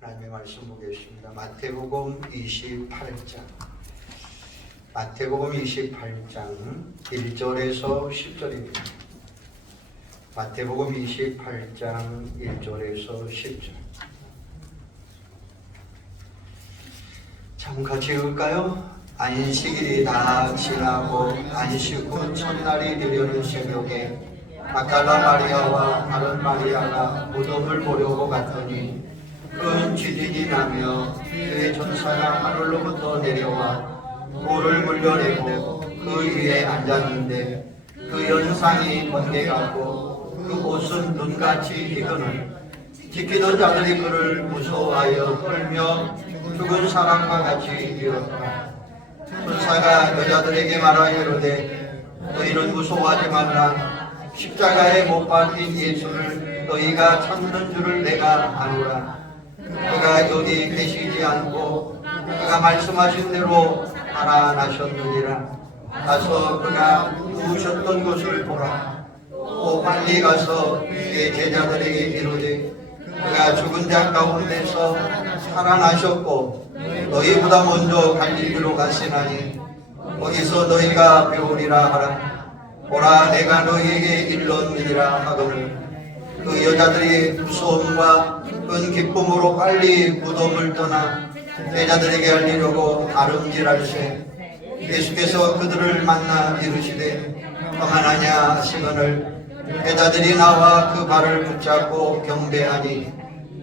하나님의 말씀 보겠습니다. 마태복음 28장. 마태복음 28장 1절에서 10절입니다. 마태복음 28장 1절에서 10절. 참 같이 읽을까요? 안식일이 다 지나고 안식 후 첫날이 되려는 새벽에 막달라 마리아와 다른 마리아가 무덤을 보려고 갔더니 큰 지진이 나며 그의 전사가 하늘로부터 내려와 돌을 물려내고 그 위에 앉았는데 그 연상이 번개 같고 그 옷은 눈같이 희거늘 지키던 자들이 그를 무서워하여 떨며 죽은 사람과 같이 되었다. 천사가 여자들에게 말하여 이르되 너희는 무서워하지 말라. 십자가에 못 박힌 예수를 너희가 찾는 줄을 내가 아노라. 그가 여기 계시지 않고 그가 말씀하신 대로 살아나셨느니라. 가서 그가 누우셨던 곳을 보라. 또 빨리 가서 그의 제자들에게 이르되 그가 죽은 자 가운데서 살아나셨고 너희보다 먼저 갈릴리로 가시나니 거기서 너희가 배우리라 하라. 보라 내가 너희에게 일렀느니라 하거늘 그 여자들이 무서움과 큰 기쁨으로 빨리 무덤을 떠나 제자들에게 알리려고 다름질할세 예수께서 그들을 만나 이르시되 평안하냐 하시거늘 제자들이 나와 그 발을 붙잡고 경배하니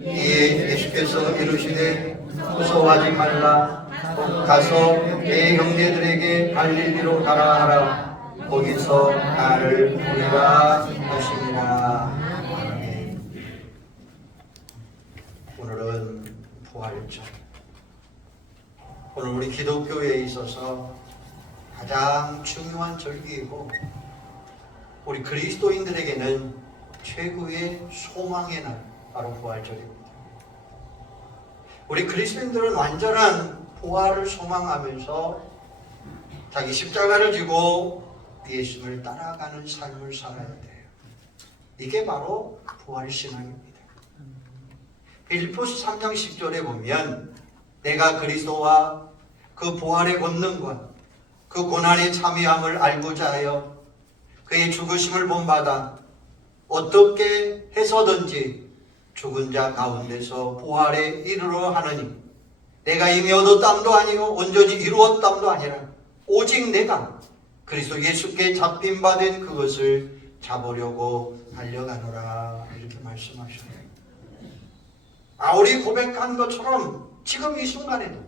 이에 예수께서 이르시되 무서워하지 말라. 가서 내 형제들에게 갈릴리로 가라 하라. 거기서 나를 보내라 하시니라. 아멘. 오늘은 부활절. 오늘 우리 기독교에 있어서 가장 중요한 절기이고 우리 그리스도인들에게는 최고의 소망의 날, 바로 부활절입니다. 우리 그리스도인들은 완전한 부활을 소망하면서 자기 십자가를 지고 예수를 따라가는 삶을 살아야 돼요. 이게 바로 부활신앙입니다. 빌립보서 3장 10절에 보면 내가 그리스도와 그 부활의 권능과 그 고난의 참여함을 알고자 하여 그의 죽으심을 본받아 어떻게 해서든지 죽은 자 가운데서 부활에 이르러 하느니 내가 이미 얻었담도 아니요 온전히 이루었담도 아니라 오직 내가 그리스도 예수께 잡힌 바 된 그것을 잡으려고 달려가노라. 이렇게 말씀하셔요. 바울이 고백한 것처럼 지금 이 순간에도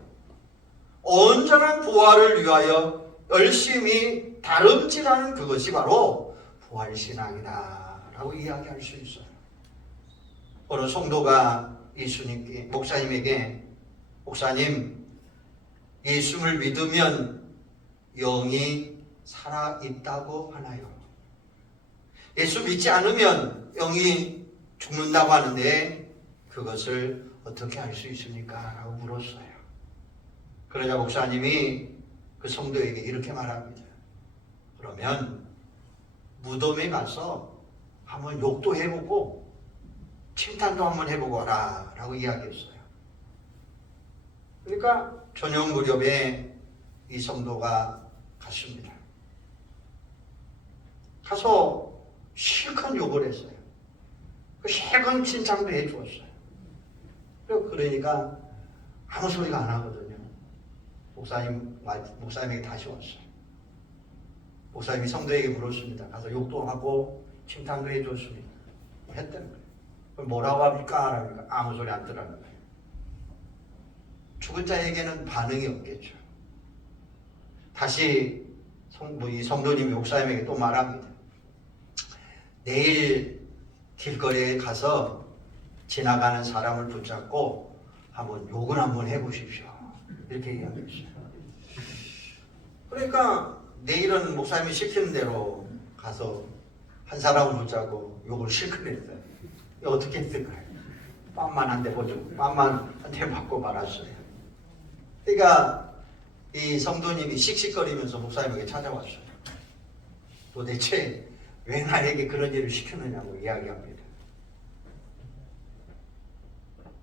온전한 부활을 위하여 열심히 다름질하는 그것이 바로 부활신앙이다 라고 이야기할 수 있어요. 어느 성도가 예수님께, 목사님에게 목사님, 예수를 믿으면 영이 살아있다고 하나요? 예수 믿지 않으면 영이 죽는다고 하는데 그것을 어떻게 알 수 있습니까? 라고 물었어요. 그러자 목사님이 그 성도에게 이렇게 말합니다. 그러면 무덤에 가서 한번 욕도 해보고 칭찬도 한번 해보고 와라 라고 이야기했어요. 그러니까 저녁 무렵에 이 성도가 갔습니다. 가서 실컷 욕을 했어요. 실컷 칭찬도 해주었어요. 그러니까 아무 소리가 안 하거든요. 목사님에게 다시 왔어요. 목사님이 성도에게 물었습니다. 가서 욕도 하고 칭찬도 해줬습니다. 했다는 거예요. 그럼 뭐라고 합니까? 라니까 아무 소리 안 들었는 거예요. 죽은 자에게는 반응이 없겠죠. 다시 이 성도님이 목사님에게 또 말합니다. 내일 길거리에 가서 지나가는 사람을 붙잡고 한번 욕을 한번 해보십시오. 이렇게 이야기했어요. 그러니까 내일은 목사님이 시키는 대로 가서 한 사람을 붙잡고 욕을 실컷 했어요. 어떻게 했을까요? 뺨만 한 대 보죠. 뺨만 한 대 맞고 말았어요. 그러니까 이 성도님이 씩씩거리면서 목사님에게 찾아왔어요. 도대체 왜 나에게 그런 일을 시키느냐고 이야기합니다.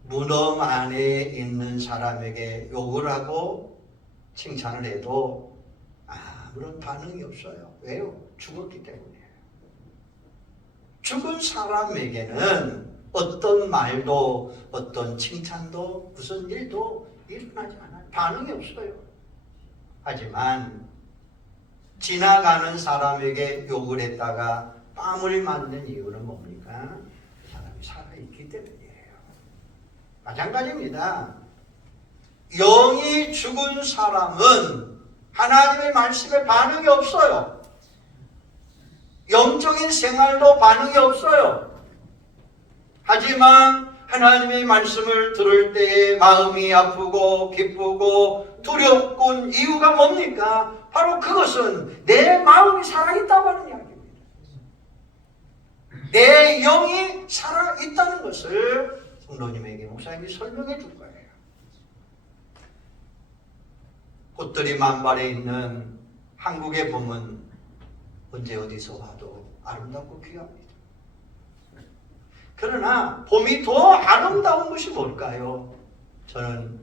무덤 안에 있는 사람에게 욕을 하고 칭찬을 해도 아무런 반응이 없어요. 왜요? 죽었기 때문이에요. 죽은 사람에게는 어떤 말도 어떤 칭찬도 무슨 일도 일어나지 않아요. 반응이 없어요. 하지만 지나가는 사람에게 욕을 했다가 뺨을 맞는 이유는 뭡니까? 그 사람이 살아있기 때문이에요. 마찬가지입니다. 영이 죽은 사람은 하나님의 말씀에 반응이 없어요. 영적인 생활도 반응이 없어요. 하지만 하나님의 말씀을 들을 때에 마음이 아프고 기쁘고 두렵군 이유가 뭡니까? 바로 그것은 내 마음이 살아있다고 하는 이야기입니다. 내 영이 살아있다는 것을 성도님에게 목사님이 설명해 줄 거예요. 꽃들이 만발해 있는 한국의 봄은 언제 어디서 봐도 아름답고 귀합니다. 그러나 봄이 더 아름다운 것이 뭘까요? 저는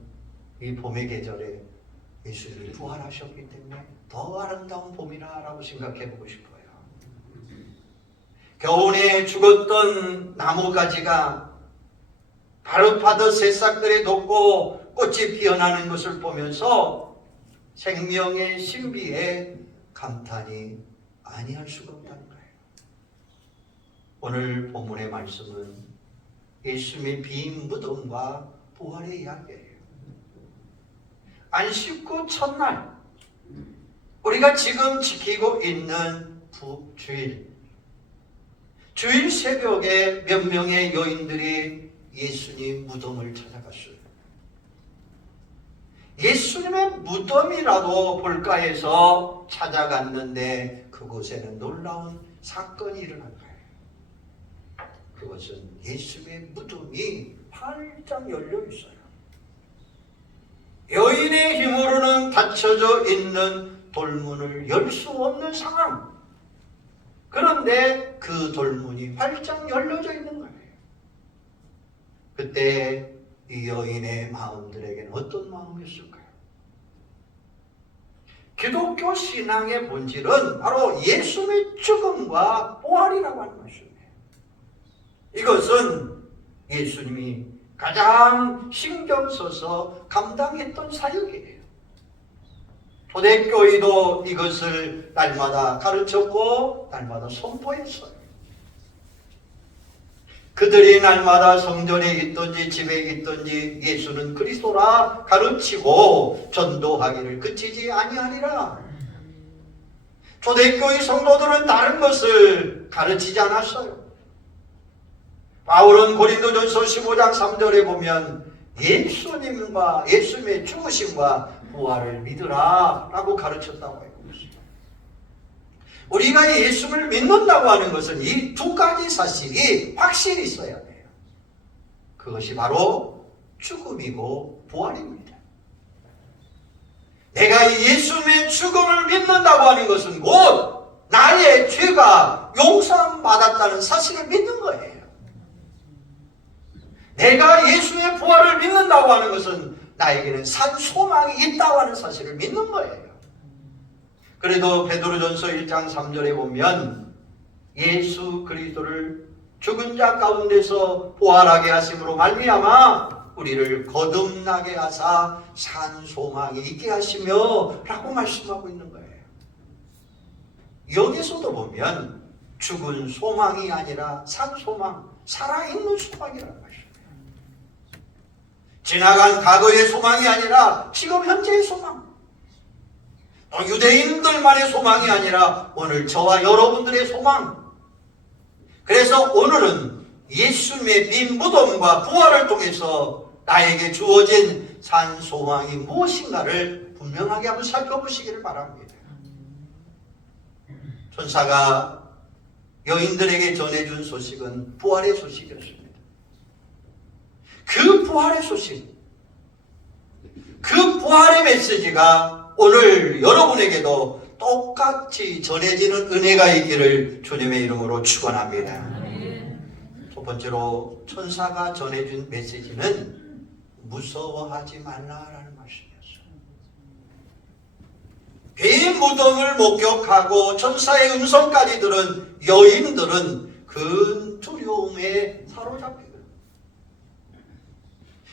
이 봄의 계절에 예수님이 부활하셨기 때문에 더 아름다운 봄이라고 생각해 보고 싶어요. 겨울에 죽었던 나무가지가 가르파듯 새싹들이 돋고 꽃이 피어나는 것을 보면서 생명의 신비에 감탄이 아니할 수가 없다는 거예요. 오늘 본문의 말씀은 예수님의 빈 무덤과 부활의 이야기예요. 안식구 첫날, 우리가 지금 지키고 있는 주일 새벽에 몇 명의 여인들이 예수님 무덤을 찾아갔어요. 예수님의 무덤이라도 볼까 해서 찾아갔는데 그곳에는 놀라운 사건이 일어난 거예요. 그것은 예수님의 무덤이 활짝 열려 있어요. 여인의 힘으로는 닫혀져 있는 돌문을 열 수 없는 상황. 그런데 그 돌문이 활짝 열려져 있는 거예요. 그때 이 여인의 마음들에게는 어떤 마음이었을까요? 기독교 신앙의 본질은 바로 예수님의 죽음과 부활이라고 하는 것입니다. 이것은 예수님이 가장 신경 써서 감당했던 사역이에요. 초대교회도 이것을 날마다 가르쳤고 날마다 선포했어요. 그들이 날마다 성전에 있든지 집에 있든지 예수는 그리스도라 가르치고 전도하기를 그치지 아니하리라. 초대교회 성도들은 다른 것을 가르치지 않았어요. 바울은 고린도전서 15장 3절에 보면 예수님의 죽으심과 부활을 믿으라 라고 가르쳤다고 해요. 우리가 예수를 믿는다고 하는 것은 이 두 가지 사실이 확실히 있어야 돼요. 그것이 바로 죽음이고 부활입니다. 내가 예수님의 죽음을 믿는다고 하는 것은 곧 나의 죄가 용서받았다는 사실을 믿는 거예요. 내가 예수의 부활을 믿는다고 하는 것은 나에게는 산 소망이 있다고 하는 사실을 믿는 거예요. 그래도 베드로전서 1장 3절에 보면 예수 그리스도를 죽은 자 가운데서 부활하게 하심으로 말미암아 우리를 거듭나게 하사 산 소망이 있게 하시며 라고 말씀하고 있는 거예요. 여기서도 보면 죽은 소망이 아니라 산 소망, 살아있는 소망이라는 것입니다. 지나간 과거의 소망이 아니라 지금 현재의 소망. 유대인들만의 소망이 아니라 오늘 저와 여러분들의 소망. 그래서 오늘은 예수님의 빈 무덤과 부활을 통해서 나에게 주어진 산 소망이 무엇인가를 분명하게 한번 살펴보시기를 바랍니다. 천사가 여인들에게 전해준 소식은 부활의 소식이었습니다. 그 부활의 소식, 그 부활의 메시지가 오늘 여러분에게도 똑같이 전해지는 은혜가 있기를 주님의 이름으로 축원합니다. 첫 번째로 천사가 전해준 메시지는 무서워하지 말라라는 말씀이었어요. 뱀 무덤을 목격하고 천사의 음성까지 들은 여인들은 그 두려움에 사로잡히고,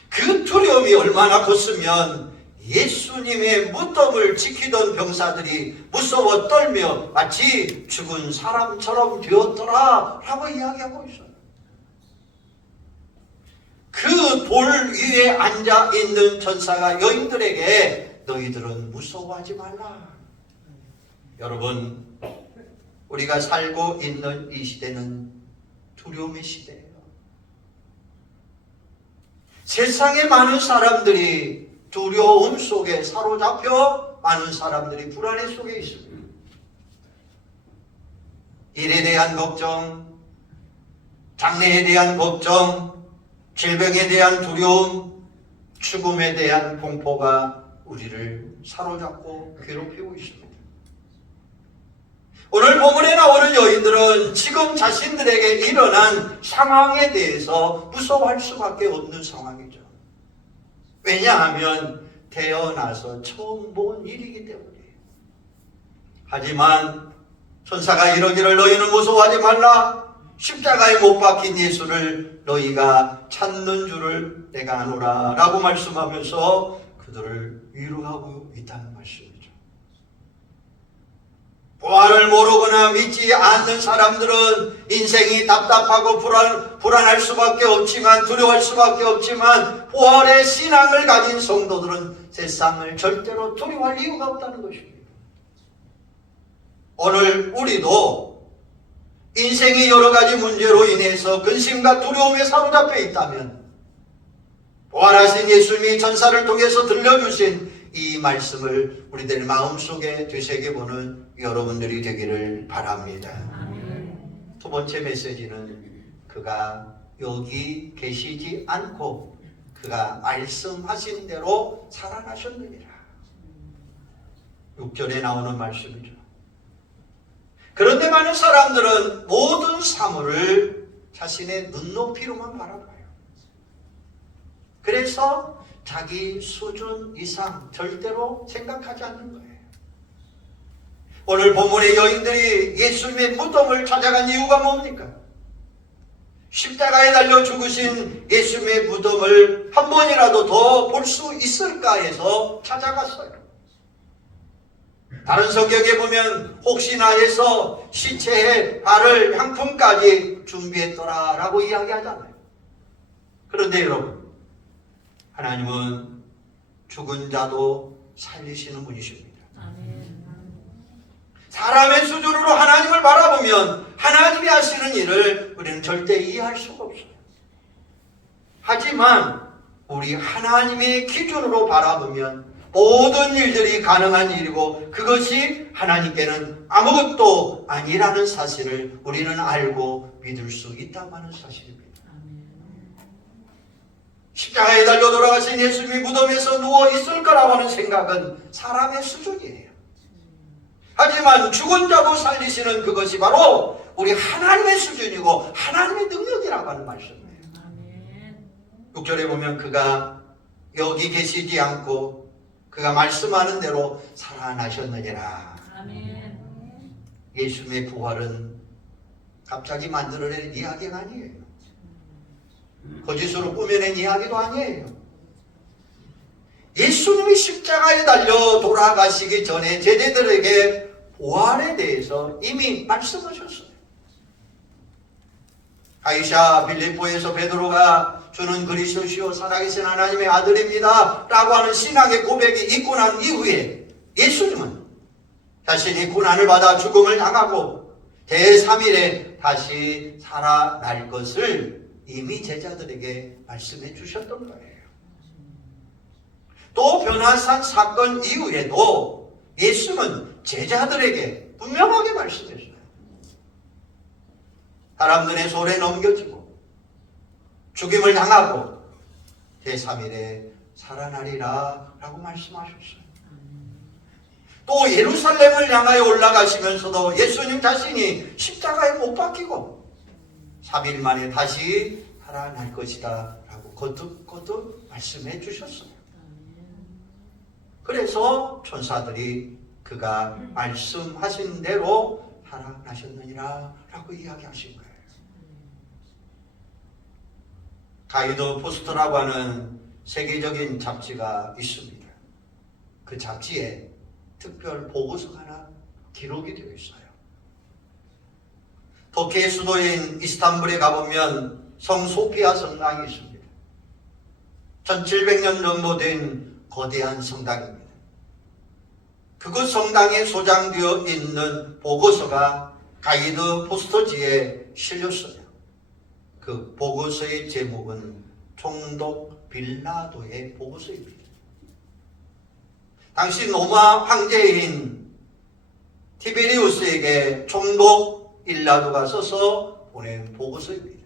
그 두려움이 얼마나 컸으면 예수님의 무덤을 지키던 병사들이 무서워 떨며 마치 죽은 사람처럼 되었더라 라고 이야기하고 있어요. 그 돌 위에 앉아 있는 천사가 여인들에게 너희들은 무서워하지 말라. 여러분, 우리가 살고 있는 이 시대는 두려움의 시대예요. 세상에 많은 사람들이 두려움 속에 사로잡혀 많은 사람들이 불안해 속에 있습니다. 일에 대한 걱정, 장래에 대한 걱정, 질병에 대한 두려움, 죽음에 대한 공포가 우리를 사로잡고 괴롭히고 있습니다. 오늘 본문에 나오는 여인들은 지금 자신들에게 일어난 상황에 대해서 무서워할 수밖에 없는 상황이죠. 왜냐하면 태어나서 처음 본 일이기 때문이에요. 하지만 천사가 이러기를 너희는 무서워하지 말라. 십자가에 못 박힌 예수를 너희가 찾는 줄을 내가 아노라 라고 말씀하면서 그들을 위로하고 있다는 말씀이죠. 부활을 모르거나 믿지 않는 사람들은 인생이 답답하고 불안할 수밖에 없지만, 두려워할 수밖에 없지만, 부활의 신앙을 가진 성도들은 세상을 절대로 두려워할 이유가 없다는 것입니다. 오늘 우리도 인생의 여러 가지 문제로 인해서 근심과 두려움에 사로잡혀 있다면 부활하신 예수님이 천사를 통해서 들려주신 이 말씀을 우리들 마음속에 되새겨보는 여러분들이 되기를 바랍니다. 두 번째 메시지는 그가 여기 계시지 않고 그가 말씀하신 대로 살아나셨느니라. 6절에 나오는 말씀이죠. 그런데 많은 사람들은 모든 사물을 자신의 눈높이로만 바라봐요. 그래서 자기 수준 이상 절대로 생각하지 않는 거예요. 오늘 본문의 여인들이 예수님의 무덤을 찾아간 이유가 뭡니까? 십자가에 달려 죽으신 예수님의 무덤을 한 번이라도 더 볼 수 있을까 해서 찾아갔어요. 다른 성경에 보면 혹시나 해서 시체에 바를 향품까지 준비했더라 라고 이야기하잖아요. 그런데 여러분, 하나님은 죽은 자도 살리시는 분이십니다. 사람의 수준으로 하나님을 바라보면 하나님이 하시는 일을 우리는 절대 이해할 수가 없어요. 하지만 우리 하나님의 기준으로 바라보면 모든 일들이 가능한 일이고 그것이 하나님께는 아무것도 아니라는 사실을 우리는 알고 믿을 수 있다고 하는 사실입니다. 십자가에 달려 돌아가신 예수님이 무덤에서 누워 있을 거라고 하는 생각은 사람의 수준이에요. 하지만 죽은 자도 살리시는 그것이 바로 우리 하나님의 수준이고 하나님의 능력이라고 하는 말씀이에요. 6절에 보면 그가 여기 계시지 않고 그가 말씀하는 대로 살아나셨느니라. 예수님의 부활은 갑자기 만들어낸 이야기가 아니에요. 거짓으로 꾸며낸 이야기도 아니에요. 예수님이 십자가에 달려 돌아가시기 전에 제자들에게 부활에 대해서 이미 말씀하셨어요. 가이사 빌립보에서 베드로가 주는 그리스도시요 살아계신 하나님의 아들입니다 라고 하는 신앙의 고백이 있고 난 이후에 예수님은 자신이 고난을 받아 죽음을 당하고 제3일에 다시 살아날 것을 이미 제자들에게 말씀해 주셨던 거예요. 또 변화산 사건 이후에도 예수는 제자들에게 분명하게 말씀했어요. 사람들의 손에 넘겨지고 죽임을 당하고 제3일에 살아나리라 라고 말씀하셨어요. 또 예루살렘을 향하여 올라가시면서도 예수님 자신이 십자가에 못 박히고 3일 만에 다시 살아날 것이다 라고 거듭거듭 말씀해 주셨어요. 그래서 천사들이 그가 말씀하신 대로 살아나셨느니라 라고 이야기하신 거예요. 가이드 포스터라고 하는 세계적인 잡지가 있습니다. 그 잡지에 특별 보고서가 하나 기록이 되어 있어요. 터키 수도인 이스탄불에 가보면 성 소피아 성당이 있습니다. 1700년 정도 된 거대한 성당입니다. 그곳 성당에 소장되어 있는 보고서가 가이드 포스터지에 실렸어요. 그 보고서의 제목은 총독 빌라도의 보고서입니다. 당시 로마 황제인 티베리우스에게 총독 빌라도가 써서 보낸 보고서입니다.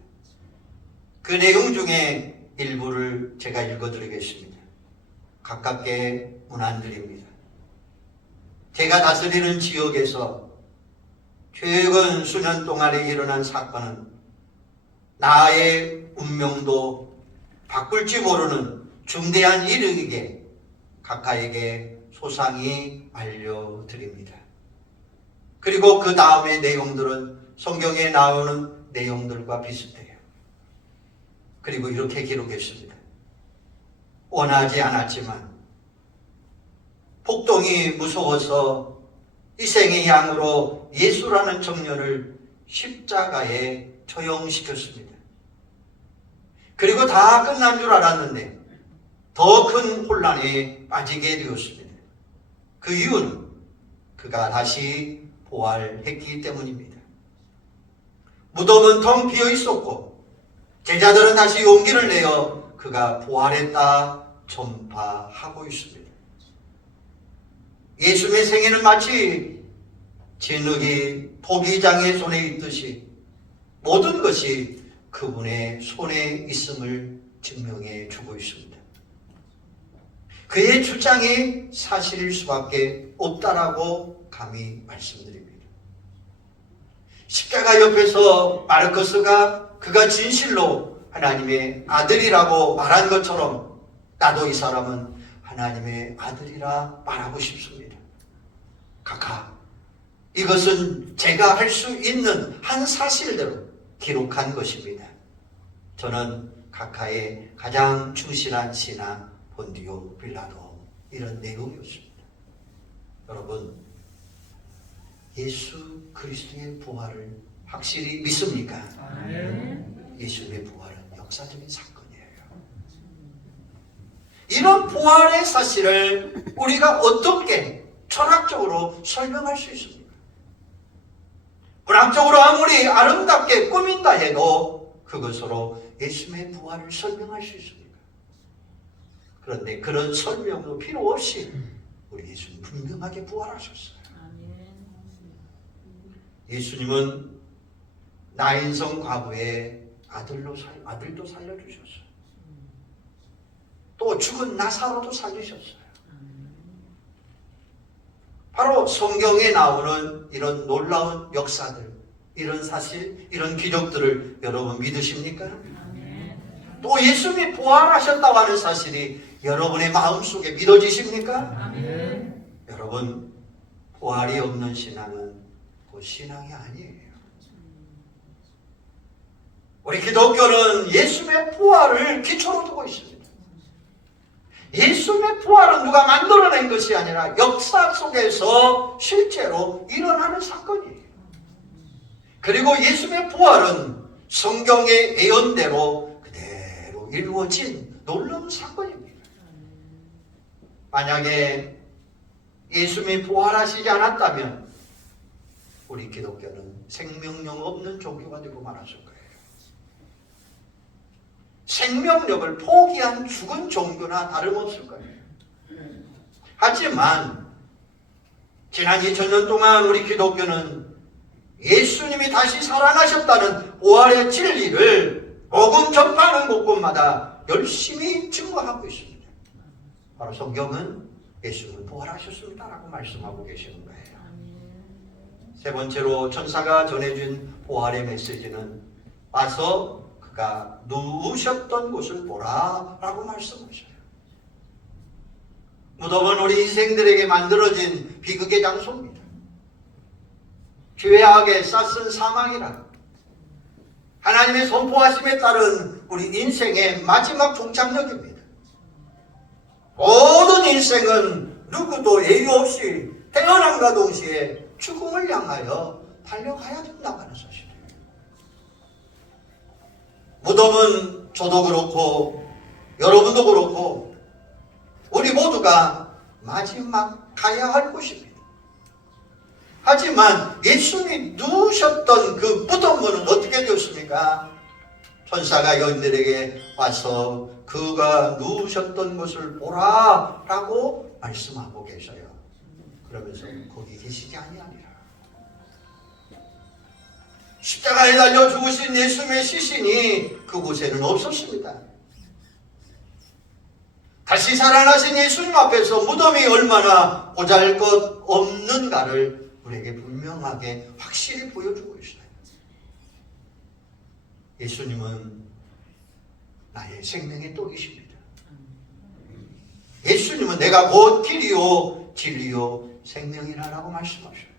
그 내용 중에 일부를 제가 읽어드리겠습니다. 가깝게 문안드립니다. 제가 다스리는 지역에서 최근 수년 동안에 일어난 사건은 나의 운명도 바꿀지 모르는 중대한 일에게 각하에게 소상히 알려드립니다. 그리고 그 다음의 내용들은 성경에 나오는 내용들과 비슷해요. 그리고 이렇게 기록했습니다. 원하지 않았지만 폭동이 무서워서 희생의 양으로 예수라는 청년을 십자가에 처형시켰습니다. 그리고 다 끝난 줄 알았는데 더 큰 혼란에 빠지게 되었습니다. 그 이유는 그가 다시 부활했기 때문입니다. 무덤은 텅 비어 있었고 제자들은 다시 용기를 내어 그가 부활했다 전파하고 있습니다. 예수님의 생애는 마치 진흙이 토기장의 손에 있듯이 모든 것이 그분의 손에 있음을 증명해 주고 있습니다. 그의 주장이 사실일 수밖에 없다라고 감히 말씀드립니다. 십자가 옆에서 마르코스가 그가 진실로 하나님의 아들이라고 말한 것처럼 나도 이 사람은 하나님의 아들이라 말하고 싶습니다. 각하, 이것은 제가 할 수 있는 한 사실대로 기록한 것입니다. 저는 각하의 가장 충실한 신하 본디오 빌라도, 이런 내용이었습니다. 여러분, 예수 그리스도의 부활을 확실히 믿습니까? 예수의 부활은 역사적인 사건이에요. 이런 부활의 사실을 우리가 어떻게 철학적으로 설명할 수 있습니까? 문학적으로 아무리 아름답게 꾸민다 해도 그것으로 예수의 부활을 설명할 수 있습니까? 그런데 그런 설명도 필요 없이 우리 예수님 분명하게 부활하셨어요. 예수님은 나인성 과부의 아들도 살려주셨어요. 또 죽은 나사로도 살리셨어요. 바로 성경에 나오는 이런 놀라운 역사들, 이런 사실, 이런 기적들을 여러분 믿으십니까? 또 예수님이 부활하셨다고 하는 사실이 여러분의 마음속에 믿어지십니까? 여러분, 부활이 없는 신앙은 그 신앙이 아니에요. 우리 기독교는 예수님의 부활을 기초로 두고 있습니다. 예수님의 부활은 누가 만들어낸 것이 아니라 역사 속에서 실제로 일어나는 사건이에요. 그리고 예수님의 부활은 성경의 예언대로 그대로 이루어진 놀라운 사건입니다. 만약에 예수님이 부활하시지 않았다면 우리 기독교는 생명력 없는 종교가 되고 말았을 거예요. 생명력을 포기한 죽은 종교나 다름없을 거예요. 하지만 지난 2000년 동안 우리 기독교는 예수님이 다시 살아나셨다는 부활의 진리를 복음 전파하는 곳곳마다 열심히 증거하고 있습니다. 바로 성경은 예수님은 부활하셨습니다라고 말씀하고 계시는 거예요. 세 번째로 천사가 전해준 부활의 메시지는 와서 그가 누우셨던 곳을 보라 라고 말씀하셔요. 무덤은 우리 인생들에게 만들어진 비극의 장소입니다. 죄악에 쌌은 사망이라 하나님의 선포하심에 따른 우리 인생의 마지막 종착역입니다. 모든 인생은 누구도 예의 없이 태어남과 동시에 죽음을 향하여 달려가야 된다고 하는 사실이에요. 무덤은 저도 그렇고 여러분도 그렇고 우리 모두가 마지막 가야 할 곳입니다. 하지만 예수님이 누우셨던 그 무덤문은 어떻게 되었습니까? 천사가 여인들에게 와서 그가 누우셨던 것을 보라 라고 말씀하고 계셔요. 그러면서 거기 계시지 아니하니라. 십자가에 달려 죽으신 예수님의 시신이 그곳에는 없었습니다. 다시 살아나신 예수님 앞에서 무덤이 얼마나 보잘것없는가를 우리에게 분명하게 확실히 보여주고 있어요. 예수님은 나의 생명의 떡이십니다. 예수님은 내가 곧 길이요 진리요 생명이라고 말씀하셔요.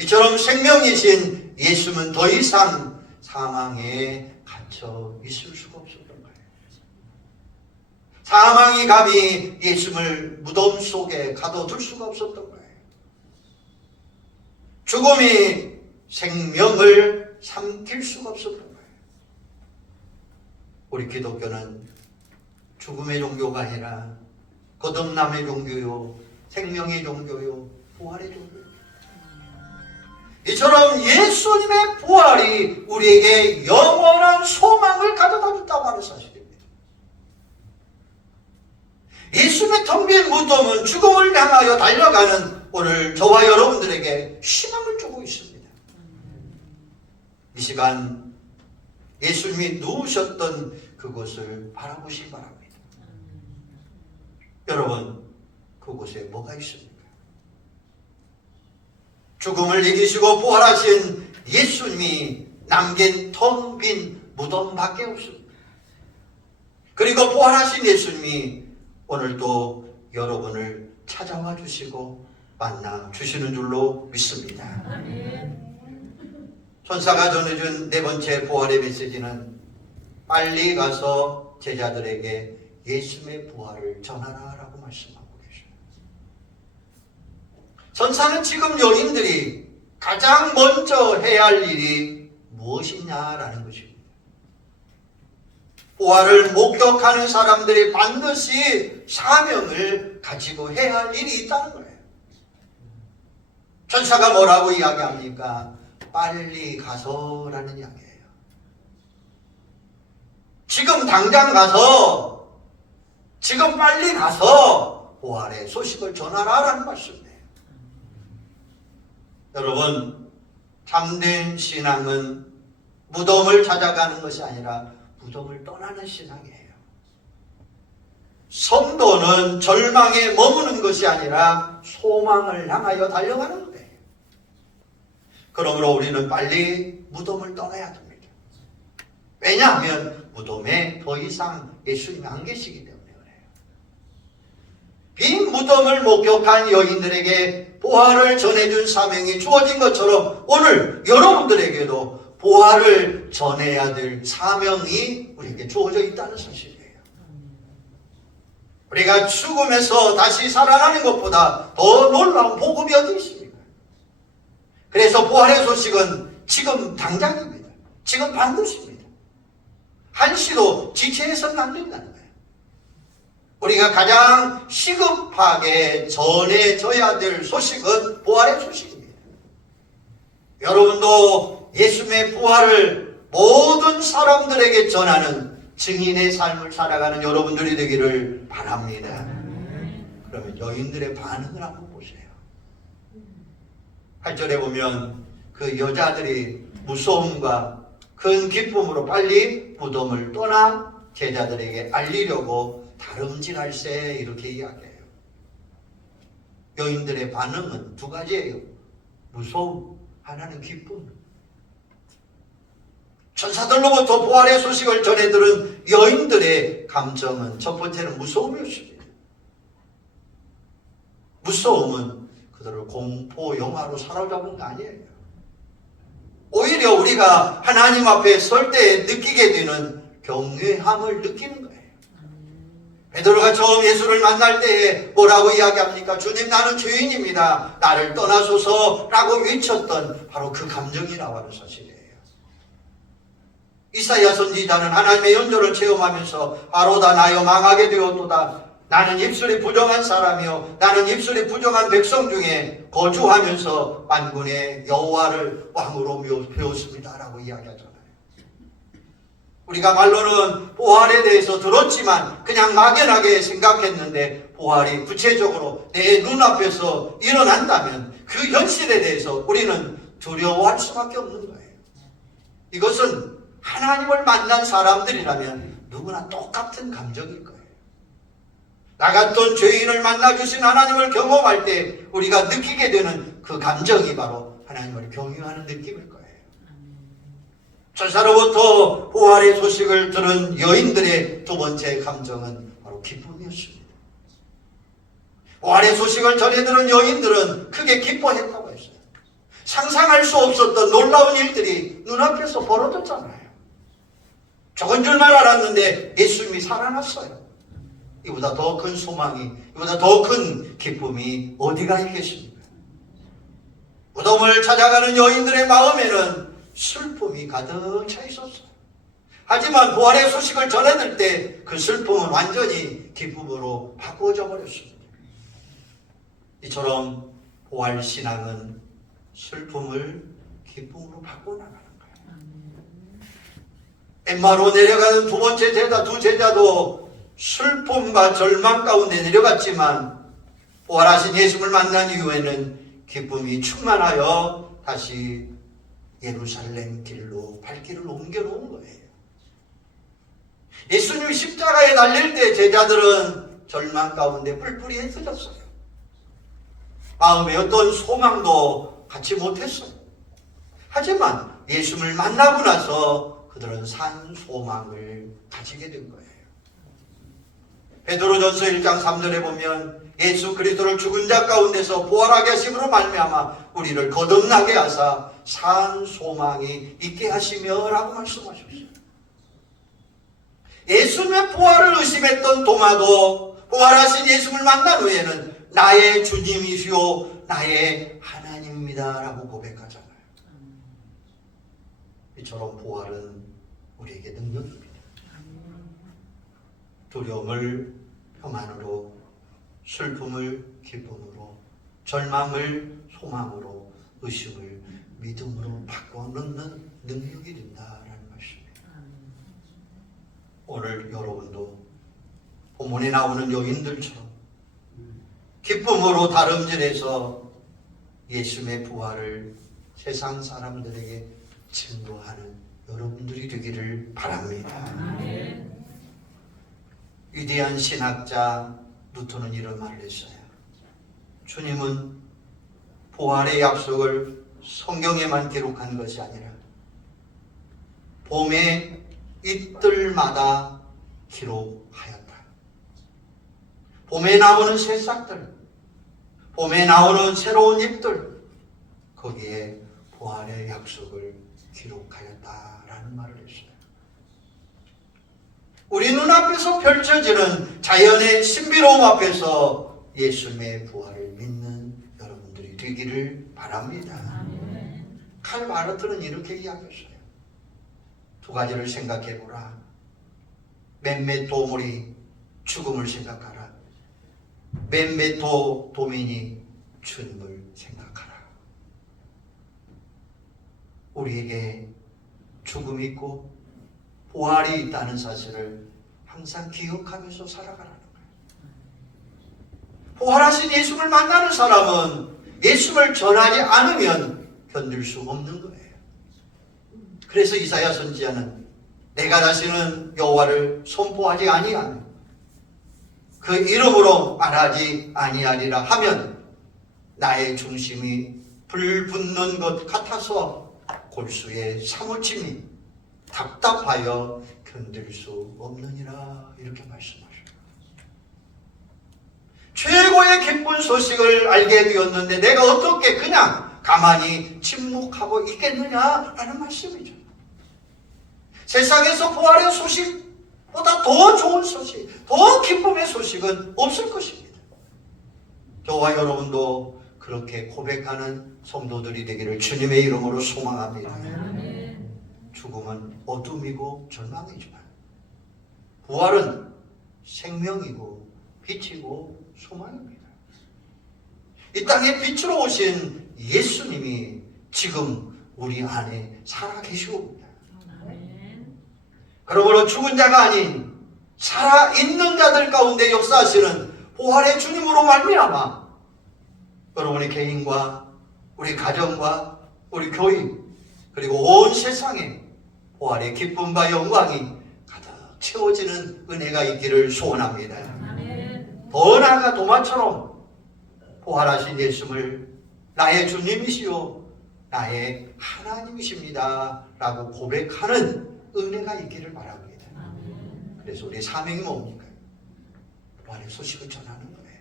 이처럼 생명이신 예수님은 더 이상 사망에 갇혀 있을 수가 없었던 거예요. 사망이 감히 예수님을 무덤 속에 가둬둘 수가 없었던 거예요. 죽음이 생명을 삼킬 수가 없었던 거예요. 우리 기독교는 죽음의 종교가 아니라 거듭남의 종교요, 생명의 종교요, 부활의 종교요. 이처럼 예수님의 부활이 우리에게 영원한 소망을 가져다 준다고 하는 사실입니다. 예수님의 텅 빈 무덤은 죽음을 향하여 달려가는 오늘 저와 여러분들에게 희망을 주고 있습니다. 이 시간 예수님이 누우셨던 그곳을 바라보시기 바랍니다. 여러분, 그곳에 뭐가 있습니까? 죽음을 이기시고 부활하신 예수님이 남긴 텅 빈 무덤밖에 없습니다. 그리고 부활하신 예수님이 오늘도 여러분을 찾아와 주시고 만나 주시는 줄로 믿습니다. 천사가 전해준 네 번째 부활의 메시지는 빨리 가서 제자들에게 예수님의 부활을 전하라라고 말씀하고 계십니다. 천사는 지금 여인들이 가장 먼저 해야 할 일이 무엇이냐라는 것입니다. 부활을 목격하는 사람들이 반드시 사명을 가지고 해야 할 일이 있다는 거예요. 천사가 뭐라고 이야기합니까? 빨리 가서라는 이야기예요. 지금 당장 가서, 지금 빨리 가서 부활의 소식을 전하라라는 말씀이에요. 여러분, 참된 신앙은 무덤을 찾아가는 것이 아니라 무덤을 떠나는 신앙이에요. 성도는 절망에 머무는 것이 아니라 소망을 향하여 달려가는 거예요. 그러므로 우리는 빨리 무덤을 떠나야 됩니다. 왜냐하면 무덤에 더 이상 예수님이 안 계시기 때문에 그래요. 빈 무덤을 목격한 여인들에게 부활을 전해준 사명이 주어진 것처럼 오늘 여러분들에게도 부활을 전해야 될 사명이 우리에게 주어져 있다는 사실이에요. 우리가 죽음에서 다시 살아나는 것보다 더 놀라운 복음이 어디 있습니까? 그래서 부활의 소식은 지금 당장입니다. 지금 반드시입니다. 한시도 지체해서는 안 된다는 거예요. 우리가 가장 시급하게 전해져야 될 소식은 부활의 소식입니다. 여러분도 예수님의 부활을 모든 사람들에게 전하는 증인의 삶을 살아가는 여러분들이 되기를 바랍니다. 그러면 여인들의 반응을 한번 보세요. 8절에 보면 그 여자들이 무서움과 큰 기쁨으로 빨리 무덤을 떠나 제자들에게 알리려고 다름질할세 이렇게 이야기해요. 여인들의 반응은 두 가지예요. 무서움, 하나는 기쁨. 천사들로부터 부활의 소식을 전해 들은 여인들의 감정은 첫 번째는 무서움이었습니다. 무서움은 그들을 공포 영화로 사로잡은 거 아니에요. 오히려 우리가 하나님 앞에 설 때 느끼게 되는 경외함을 느끼는 거예요. 베드로가 처음 예수를 만날 때에 뭐라고 이야기합니까? 주님, 나는 죄인입니다. 나를 떠나소서라고 외쳤던 바로 그 감정이라고 하는 사실이에요. 이사야 선지자는 하나님의 연조를 체험하면서 바로다 나여 망하게 되었도다. 나는 입술이 부정한 사람이요 나는 입술이 부정한 백성 중에 거주하면서 만군의 여호와를 왕으로 배웠습니다라고 이야기하잖아요. 우리가 말로는 부활에 대해서 들었지만 그냥 막연하게 생각했는데 부활이 구체적으로 내 눈앞에서 일어난다면 그 현실에 대해서 우리는 두려워할 수밖에 없는 거예요. 이것은 하나님을 만난 사람들이라면 누구나 똑같은 감정일 거예요. 나 같은 죄인을 만나주신 하나님을 경험할 때 우리가 느끼게 되는 그 감정이 바로 하나님을 경유하는 느낌일 거예요. 천사로부터 부활의 소식을 들은 여인들의 두 번째 감정은 바로 기쁨이었습니다. 부활의 소식을 전해 들은 여인들은 크게 기뻐했다고 했어요. 상상할 수 없었던 놀라운 일들이 눈앞에서 벌어졌잖아요. 적은 줄만 알았는데 예수님이 살아났어요. 이보다 더 큰 소망이, 이보다 더 큰 기쁨이 어디가 있겠습니까? 무덤을 찾아가는 여인들의 마음에는 슬픔이 가득 차 있었어요. 하지만 부활의 소식을 전해들 때 그 슬픔은 완전히 기쁨으로 바꾸어져 버렸습니다. 이처럼 부활 신앙은 슬픔을 기쁨으로 바꿔나가는 거예요. 엠마로 내려가는 두 번째 제자, 두 제자도 슬픔과 절망 가운데 내려갔지만 부활하신 예수를 만난 이후에는 기쁨이 충만하여 다시 예루살렘 길로 발길을 옮겨놓은 거예요. 예수님이 십자가에 달릴 때 제자들은 절망 가운데 뿔뿔이 흩어졌어요. 마음에 어떤 소망도 갖지 못했어요. 하지만 예수님을 만나고 나서 그들은 산 소망을 가지게 된 거예요. 베드로전서 1장 3절에 보면 예수 그리스도를 죽은 자 가운데서 부활하게 하심으로 말미암아 우리를 거듭나게 하사 산 소망이 있게 하시며 라고 말씀하셨어요. 예수님의 부활을 의심했던 도마도 부활하신 예수를 만난 후에는 나의 주님이시오 나의 하나님입니다 라고 고백하잖아요. 이처럼 부활은 우리에게 능력입니다. 두려움을 평안으로, 슬픔을 기쁨으로, 절망을 소망으로, 의심을 믿음으로 바꿔놓는 능력이 된다라는 말씀입니다. 오늘 여러분도 본문에 나오는 여인들처럼 기쁨으로 다름질해서 예수님의 부활을 세상 사람들에게 증거하는 여러분들이 되기를 바랍니다. 아멘. 위대한 신학자 루터는 이런 말을 했어요. 주님은 부활의 약속을 성경에만 기록한 것이 아니라 봄의 잎들마다 기록하였다. 봄에 나오는 새싹들, 봄에 나오는 새로운 잎들, 거기에 부활의 약속을 기록하였다라는 말을 했어요. 우리 눈앞에서 펼쳐지는 자연의 신비로움 앞에서 예수님의 부활을 믿는 여러분들이 되기를 바랍니다. 칼 마르트는 이렇게 이야기했어요. 두 가지를 생각해보라. 몇몇 도물이 죽음을 생각하라. 몇몇 도민이 주님을 생각하라. 우리에게 죽음이 있고 부활이 있다는 사실을 항상 기억하면서 살아가라는 거예요. 부활하신 예수를 만나는 사람은 예수를 전하지 않으면 견딜 수 없는 거예요. 그래서 이사야 선지자는 내가 다시는 여호와를 선포하지 아니하며 그 이름으로 말하지 아니하리라 하면 나의 중심이 불 붙는 것 같아서 골수에 사무침이 답답하여 견딜 수 없느니라 이렇게 말씀하셔요. 최고의 기쁜 소식을 알게 되었는데 내가 어떻게 그냥 가만히 침묵하고 있겠느냐라는 말씀이죠. 세상에서 부활의 소식보다 더 좋은 소식, 더 기쁨의 소식은 없을 것입니다. 저와 여러분도 그렇게 고백하는 성도들이 되기를 주님의 이름으로 소망합니다. 죽음은 어둠이고 절망이지만 부활은 생명이고 빛이고 소망입니다. 이 땅에 빛으로 오신 예수님이 지금 우리 안에 살아계시옵니다. 그러므로 죽은 자가 아닌 살아있는 자들 가운데 역사하시는 부활의 주님으로 말미암아 여러분의 개인과 우리 가정과 우리 교회 그리고 온 세상에 부활의 기쁨과 영광이 가득 채워지는 은혜가 있기를 소원합니다. 더 나아가 도마처럼 부활하신 예수를 나의 주님이시요 나의 하나님이십니다 라고 고백하는 은혜가 있기를 바랍니다. 그래서 우리 사명이 뭡니까? 부활의 소식을 전하는 거예요.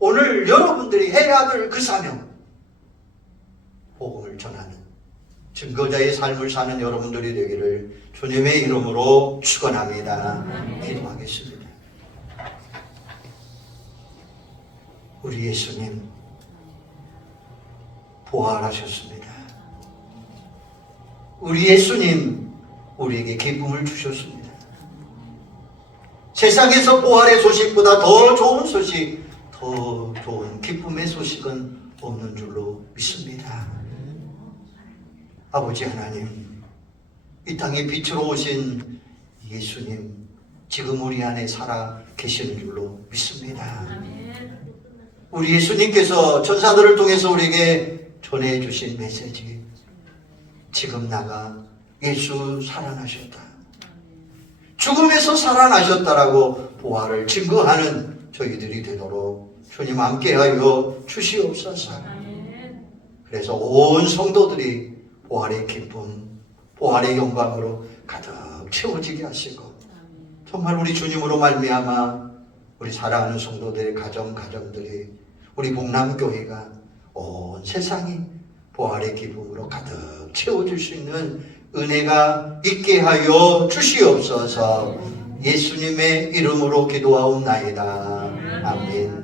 오늘 여러분들이 해야 될 그 사명, 복음을 전하는 증거자의 삶을 사는 여러분들이 되기를 주님의 이름으로 축원합니다. 기도하겠습니다. 우리 예수님 부활하셨습니다. 우리 예수님 우리에게 기쁨을 주셨습니다. 세상에서 부활의 소식보다 더 좋은 소식, 더 좋은 기쁨의 소식은 없는 줄로 믿습니다. 아버지 하나님, 이 땅에 빛으로 오신 예수님 지금 우리 안에 살아 계시는 줄로 믿습니다. 우리 예수님께서 천사들을 통해서 우리에게 전해주신 메시지, 지금 나가 예수 살아나셨다, 죽음에서 살아나셨다라고 부활을 증거하는 저희들이 되도록 주님 함께하여 주시옵소서. 그래서 온 성도들이 부활의 기쁨, 부활의 영광으로 가득 채워지게 하시고 정말 우리 주님으로 말미암아 우리 사랑하는 성도들의 가정들이 우리 복남교회가 온 세상이 부활의 기쁨으로 가득 채워줄 수 있는 은혜가 있게 하여 주시옵소서. 예수님의 이름으로 기도하옵나이다. 아멘.